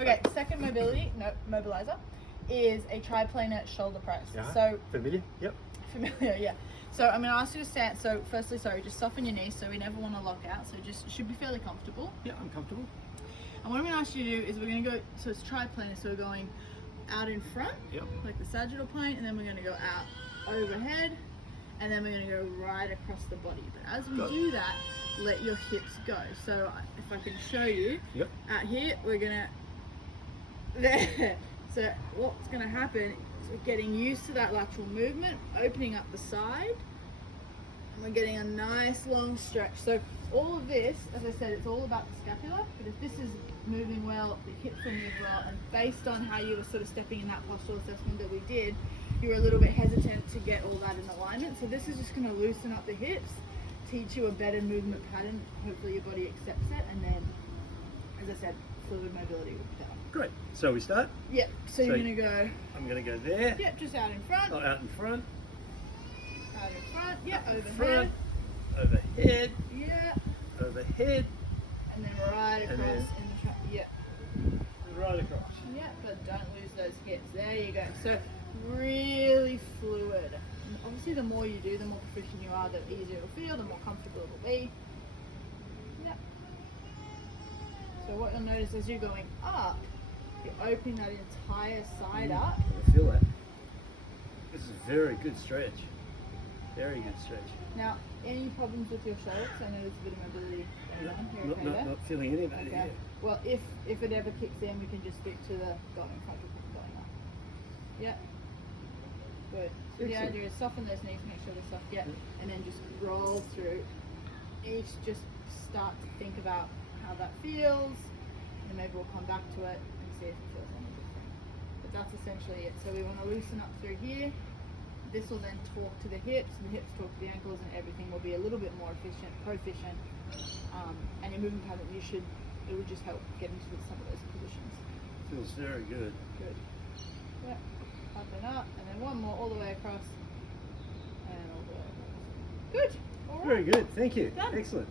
Okay, second mobilizer is a triplanar shoulder press. Yeah. So Familiar? Yep. familiar, yeah. So I'm going to ask you to stand. So firstly, just soften your knees. So we never want to lock out. So just should be fairly comfortable. Yeah, I'm comfortable. And what I'm going to ask you to do is we're going to go. So it's triplanar. So we're going out in front, Yep. like the sagittal plane, and then we're going to go out overhead, and then we're going to go right across the body. But as we do that, let your hips go. So if I can show you, Yep. out here we're going to there. So what's going to happen is we're getting used to that lateral movement, opening up the side, and we're getting a nice long stretch. So all of this, as I said, it's all about the scapula, but if this is moving well, the hips will move well, and based on how you were sort of stepping in that postural assessment that we did, you were a little bit hesitant to get all that in alignment. So this is just going to loosen up the hips, teach you a better movement pattern, hopefully your body accepts it, and then, as I said, fluid mobility will be better. Great. So we start. Yep, so you're going to go, I'm going to go there. yep, just out in front, Not out in front. out in front, yep, In overhead, front. Overhead. yeah, Overhead. and then right And across then- in the front, yep. Right across. Yeah, but don't lose those hips. There you go. So really fluid. And obviously, the more you do, the more proficient you are, the easier it'll feel, the more comfortable it'll be. Yep. So what you'll notice as you're going up, you're opening that entire side up. I feel that. This is a very good stretch. Very good stretch. Now, any problems with your shoulders? I know there's a bit of mobility going on. You're okay there? Not feeling any of that Okay. here. Well, if it ever kicks in, we can just stick to the going front going up. Yep. Good. So the Excellent. idea is soften those knees, make sure they're soft. Yep. And then just roll through. Each just start to think about how that feels, and then maybe we'll come back to it and see if it feels any different. But that's essentially it. So we want to loosen up through here. This will then talk to the hips, and the hips talk to the ankles, and everything will be a little bit more proficient. And your movement pattern, it would just help get into some of those positions. Feels very good. Good. Yep. Up and up, and then one more all the way across, and all the way across. Good. All right. Very good. Thank you. Done. Excellent.